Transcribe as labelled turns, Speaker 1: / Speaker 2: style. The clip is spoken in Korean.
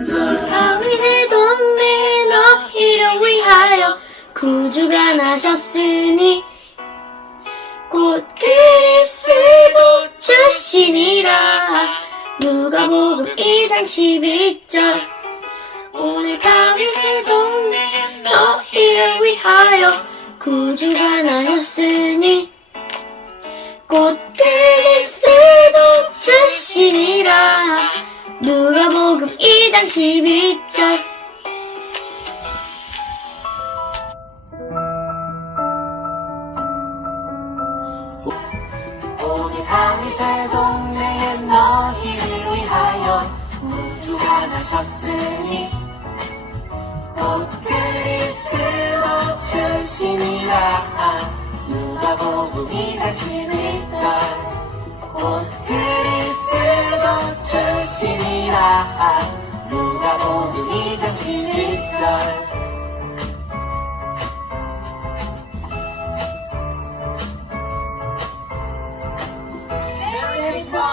Speaker 1: 11절
Speaker 2: 동네 너희를 위하여 구주가 나셨으니 곧 그리스도
Speaker 1: 주시니라. 누가복음 2장 12절. 오늘 다윗의 동네 너희를 위하여 구주가 나셨으니 곧 그리스도 주시니라 누가복음 2장 12절.
Speaker 2: 우리 다윗의 동네에 너희를 위하여 구주가 나셨으니 곧 그리스도 주시니라. 누가복음 2장 11절 자신이라. 아, 누가 보면 이 자신 1절. There is one